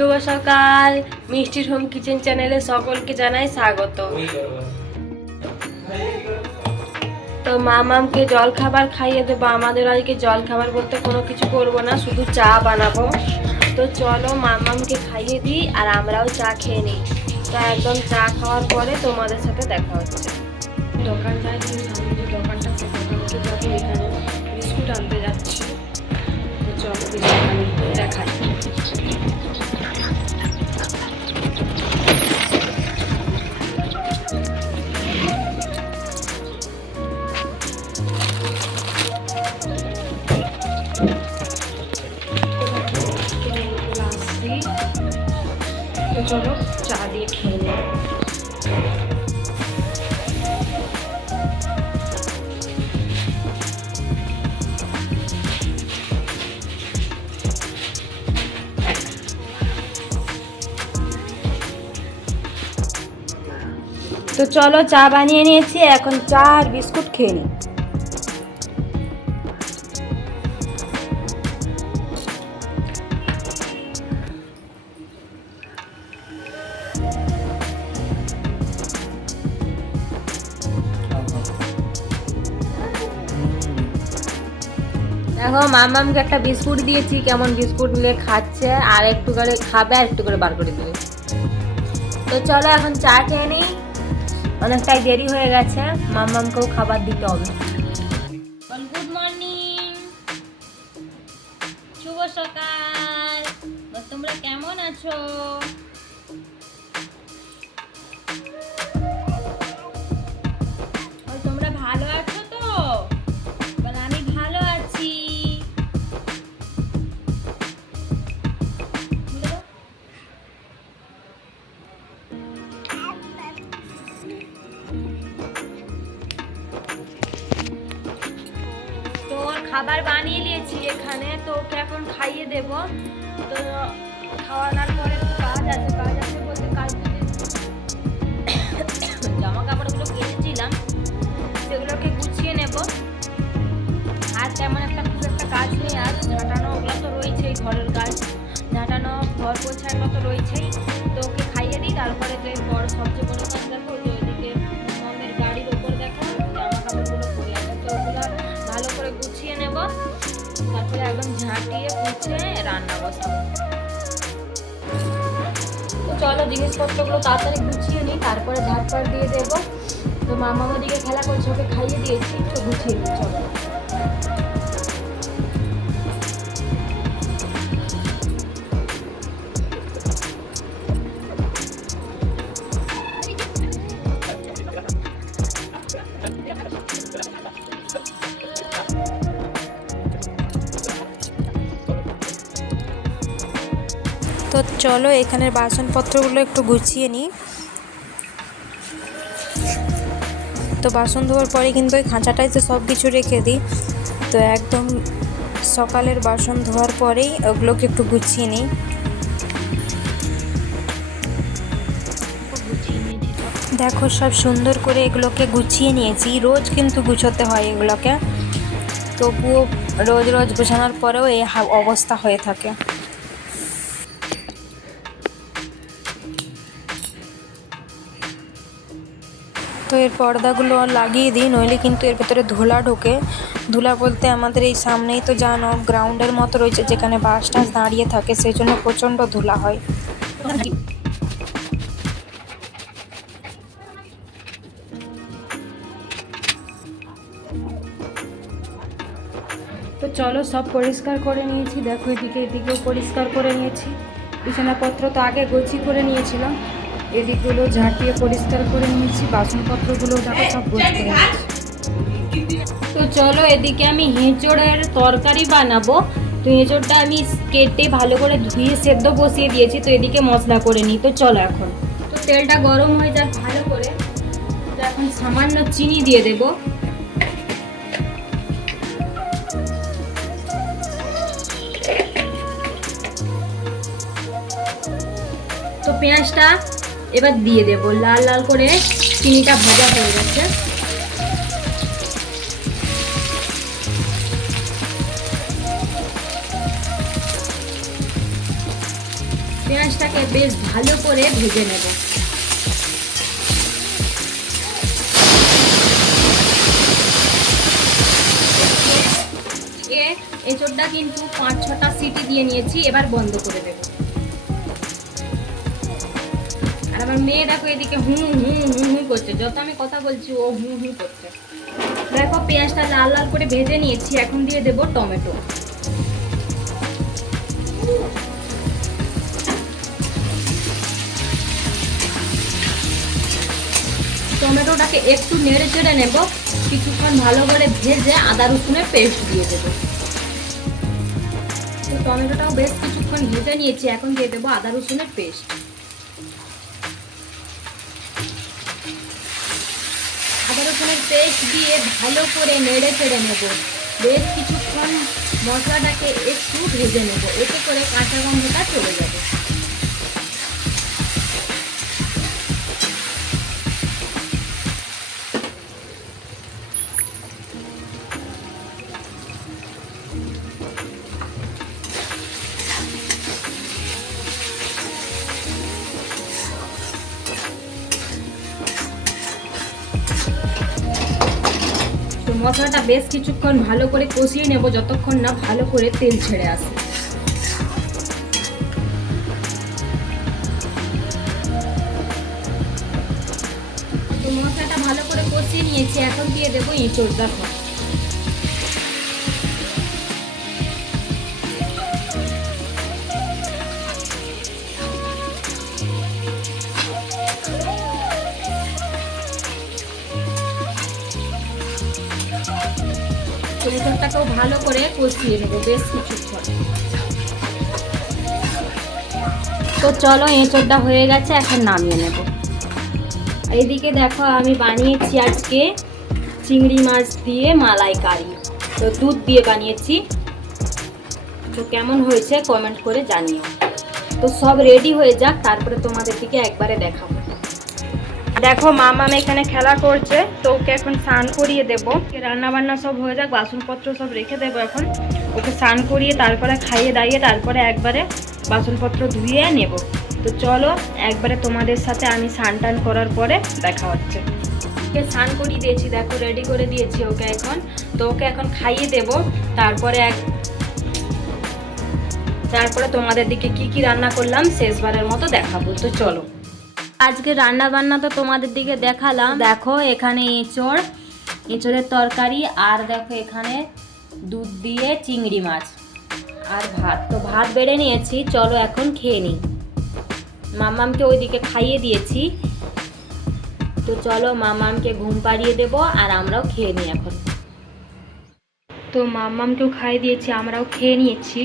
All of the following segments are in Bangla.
শুভ সকাল। মিষ্টির হোম কিচেন চ্যানেলে সকলকে জানাই স্বাগত। তো মামামকে জল খাবার খাইয়ে দেবো। আমাদের আজকে জল খাবার বলতে কোনো কিছু করব না, শুধু চা বানাবো। তো চলো মামামকে খাইয়ে দিই আর আমরাও চা খেয়ে নিই। তো একদম চা খাওয়ার পরে তোমাদের সাথে দেখা হচ্ছে। দোকান যাই, সামনে যে দোকানটা সে দোকানকে যাবো, এখানে বিস্কুট আনতে যাচ্ছি। তো চলো বিস্কুট আমি দেখাই। তো চলো চা দিয়ে খেয়ে নেব। তো চলো চা বানিয়ে নিয়েছি, এখন চা আর বিস্কুট খেয়ে নিই। দেখো মামামকে একটা বিস্কুট দিয়েছি, কেমন বিস্কুট নিয়ে খাচ্ছে, আর একটু করে খাবে আর একটু করে বার করে দেবে। তো চলো এখন চা খেয়ে নিই, অনেকটাই দেরি হয়ে গেছে, মামামকেও খাবার দিতে হবে। গুড মর্নিং, শুভ সকাল। তোমরা কেমন আছো? তোমরা ভালো আছো তো? আমি ভালো আছি। তো ওর খাবার বানিয়ে নিয়েছি এখানে, তো ওকে এখন খাইয়ে দেব। তো খাওয়ানোর পরে কাজ আছে বলতে কাজ জামা কাপড়গুলো কেটেছিলাম সেগুলোকে গুছিয়ে নেব। আর তেমন একটা খুব একটা কাজ নেই, আর ঝাঁটানো ওগুলো তো রয়েছেই, ঘরের কাজ ঝাঁটানো ঘর পোছা এগুলো তো রয়েছেই। তো ওকে খাইয়ে দিই, তারপরে যে বড় সবচেয়ে বড় কাজ দেখো, যে ওইদিকে মামের গাড়ির ওপর দেখো জামা কাপড়গুলো পরে আছে, তো ওগুলো ভালো করে গুছিয়ে নেব, তারপরে একদম ঝাঁটিয়ে মুছে রান্না বসাবো। তো চলো জিনিসপত্রগুলো তাড়াতাড়ি গুছিয়ে নিই, তারপরে ঝাঁটপাট দিয়ে দেবো। তো মামা ওদিকে খেলা করছে, ওকে খাইয়ে দিয়েছি, তো গুছিয়ে নিই চলো। তো চলো এখানের বাসনপত্রগুলো একটু গুছিয়ে নিই। তো বাসন ধোয়ার পরে কিন্তু ওই খাঁচাটায় তো সব কিছু রেখে দিই। তো একদম সকালের বাসন ধোয়ার পরেই ওগুলোকে একটু গুছিয়ে নিই। দেখো সব সুন্দর করে এগুলোকে গুছিয়ে নিয়েছি। রোজ কিন্তু গুছোতে হয় এগুলোকে, তবুও রোজ রোজ গুছানোর পরেও এই অবস্থা হয়ে থাকে। তো এর পর্দাগুলো লাগিয়ে দিই, নইলে কিন্তু এর ভেতরে ধুলা ঢোকে। ধুলা বলতে আমাদের এই সামনেই তো জানো গ্রাউন্ডের মতো রয়েছে, যেখানে বাস টাস দাঁড়িয়ে থাকে, সেই জন্য প্রচণ্ড ধুলা হয়। তো চলো সব পরিষ্কার করে নিয়েছি, দেখো এদিকেও পরিষ্কার করে নিয়েছি। বিছানাপত্র তো আগে গুছিয়ে করে নিয়েছিলাম, এদিকগুলো ঝাঁটিয়ে পরিষ্কার করে নিয়েছি, বাসনপত্রগুলো দেখো সব গোছ করে নিয়েছি। তো চলো এদিকে আমি এঁচোড়ের তরকারি বানাবো। তো এঁচোড়টা আমি কেটে ভালো করে ধুয়ে সেদ্ধ বসিয়ে দিয়েছি, তো এদিকে মশলা করে নিই। তো চলো এখন তো তেলটা গরম হয়ে যাক ভালো করে, তো এখন সামান্য চিনি দিয়ে দেবো। তো পেঁয়াজটা এবার দিয়ে দেবো, লাল লাল করে চিনিটা ভাজা হয়ে গেছে। পেঁয়াজটাকে বেশ ভালো করে ভেজে নেব। এঁচোড়টা কিন্তু 5-6টা সিটি দিয়ে নিয়েছি, এবার বন্ধ করে দেব। আর আমার মেয়ে দেখো এদিকে হু হু হু হু করছে, যত আমি কথা বলছি ও হু হু করছে। দেখো পেঁয়াজটা লাল লাল করে ভেজে নিয়েছি, এখন দিয়ে দেব টমেটো। টমেটোটাকে একটু নেড়ে চেড়ে নেব, কিছুক্ষণ ভালো করে ভেজে আদা রসুনের পেস্ট দিয়ে দেব। তো টমেটোটাও বেশ কিছুক্ষণ ভেজে নিয়েছি, এখন দিয়ে দেবো আদা রসুনের পেস্ট। আদা রসুনের পেস্ট দিয়ে ভালো করে নেড়ে চেড়ে নেব, বেশ কিছুক্ষণ মশলাটাকে একটু ভেজে নেব, এতে করে কাঁচা গন্ধটা চলে যাবে। মশলাটা বেশ কিছুক্ষণ ভালো করে কষিয়ে নেব, যতক্ষণ না ভালো করে তেল ছেড়ে আসে। তো মশলাটা ভালো করে কষিয়ে নিয়েছি, এখন দিয়ে দেবো এঁচোড়টা। এঁচোড়টাকেও ভালো করে কষিয়ে নেব বেশ কিছুক্ষণ। তো চলো এঁচোড়টা হয়ে গেছে, এখন নামিয়ে নেব। এইদিকে দেখো আমি বানিয়েছি আজকে চিংড়ি মাছ দিয়ে মালাইকারি, তো দুধ দিয়ে বানিয়েছি। তো কেমন হয়েছে কমেন্ট করে জানিও। তো সব রেডি হয়ে যাক, তারপরে তোমাদের দিকে একবারে দেখাবো। দেখো মামাম এখানে খেলা করছে, তো ওকে এখন স্নান করিয়ে দেবো। রান্না বান্না সব হয়ে যাক, বাসনপত্র সব রেখে দেবো, এখন ওকে স্নান করিয়ে তারপরে খাইয়ে দাইয়ে তারপরে একবারে বাসনপত্র ধুয়ে নেব। তো চলো একবারে তোমাদের সাথে আমি স্নান টান করার পরে দেখা হচ্ছে। ওকে স্নান করিয়ে দিয়েছি, দেখো রেডি করে দিয়েছি ওকে এখন। তো ওকে এখন খাইয়ে দেবো, তারপরে তোমাদের দিকে কি কি রান্না করলাম শেষবারের মতো দেখাবো। তো চলো, আজকে রান্না বান্না তো তোমাদের দিকে দেখালাম। দেখো এখানে এঁচোড়ের তরকারি, আর দেখো এখানে দুধ দিয়ে চিংড়ি মাছ আর ভাত। তো ভাত বেড়ে নিয়েছি, চলো এখন খেয়ে নিই। মামামকে ওইদিকে খাইয়ে দিয়েছি, তো চলো মামামকে ঘুম পাড়িয়ে দেবো আর আমরাও খেয়ে নিই এখন। তো মামামকেও খাইয়ে দিয়েছি, আমরাও খেয়ে নিয়েছি।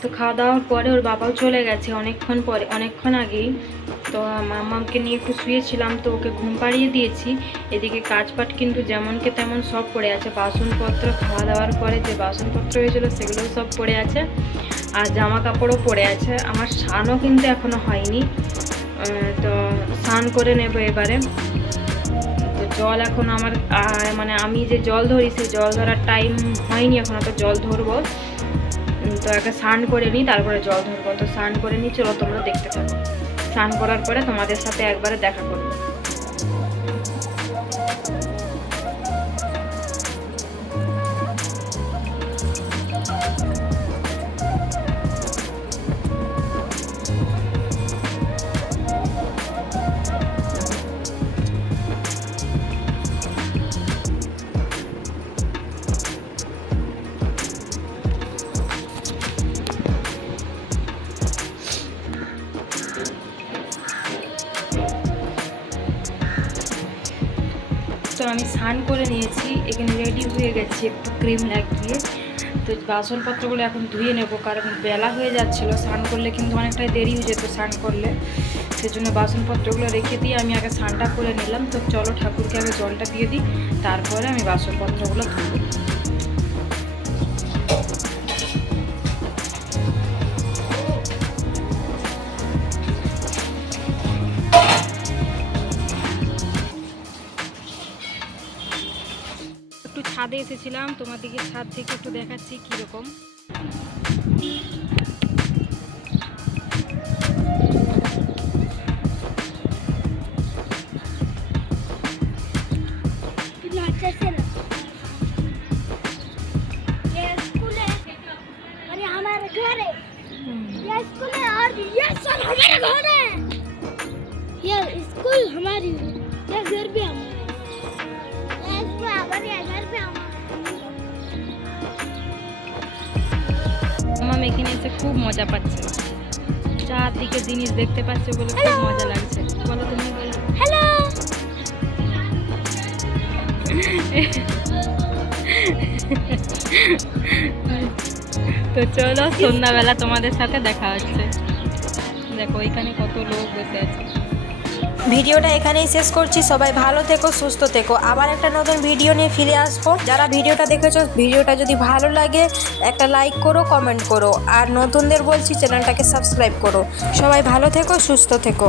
তো খাওয়া দাওয়ার পরে ওর বাবাও চলে গেছে অনেকক্ষণ আগেই। তো মামামকে নিয়ে একটু শুয়েছিলাম, তো ওকে ঘুম পাড়িয়ে দিয়েছি। এদিকে কাজপাট কিন্তু যেমনকে তেমন সব পড়ে আছে, বাসনপত্র খাওয়া দাওয়ার পরে যে বাসনপত্র হয়েছিল সেগুলোও সব পড়ে আছে, আর জামা কাপড়ও পড়ে আছে। আমার স্নানও কিন্তু এখনও হয়নি, তো স্নান করে নেব এবারে। তো জল এখন আমার মানে আমি যে জল ধরি সেই জল ধরার টাইম হয়নি এখনও, তো জল ধরবো। তো একটা স্নান করে নিই তারপরে জল ধরবো। তো স্নান করে নিই, চলো তোমরা দেখতে থাকো। স্নান করার পরে তোমাদের সাথে একবারে দেখা করবো। তো আমি স্নান করে নিয়েছি, এখানে রেডি হয়ে গেছি একটু ক্রিম লাগিয়ে। তো বাসনপত্রগুলো এখন ধুয়ে নেব, কারণ বেলা হয়ে যাচ্ছিলো। স্নান করলে কিন্তু অনেকটাই দেরি হয়ে যেত স্নান করলে, সেজন্য বাসনপত্রগুলো রেখে দিয়ে আমি আগে স্নানটা করে নিলাম। তো চলো ঠাকুরকে আগে জলটা দিয়ে দিই, তারপরে আমি বাসনপত্রগুলো ধুবো। একটু ছাদে এসেছিলাম, তোমাদেরকে ছাদ থেকে একটু দেখাচ্ছি কীরকম। स्टेशन है, ये स्कूल है और ये हमारा घर है। ये स्कूल है और ये सर हमारा घर है। ये स्कूल हमारी, ये घर भी हमारा, ये स्कूल हमारी, ये घर भी हमारा। মামা এখানে এসে খুব মজা পাচ্ছে, চারদিকে জিনিস দেখতে পাচ্ছে বলে খুব মজা লাগছে। বলো তুমি, বলো। हेलो তো চলো সন্ধ্যাবেলা তোমাদের সাথে দেখা হচ্ছে। দেখো এখানে কত লোক বসে আছে। ভিডিওটা এখানেই শেষ করছি। সবাই ভালো থেকো, সুস্থ থেকো। আবার একটা নতুন ভিডিও নিয়ে ফিরে আসবো। যারা ভিডিওটা দেখেছো, ভিডিওটা যদি ভালো লাগে একটা লাইক করো, কমেন্ট করো, আর নতুনদের বলছি চ্যানেলটাকে সাবস্ক্রাইব করো। সবাই ভালো থেকো, সুস্থ থেকো।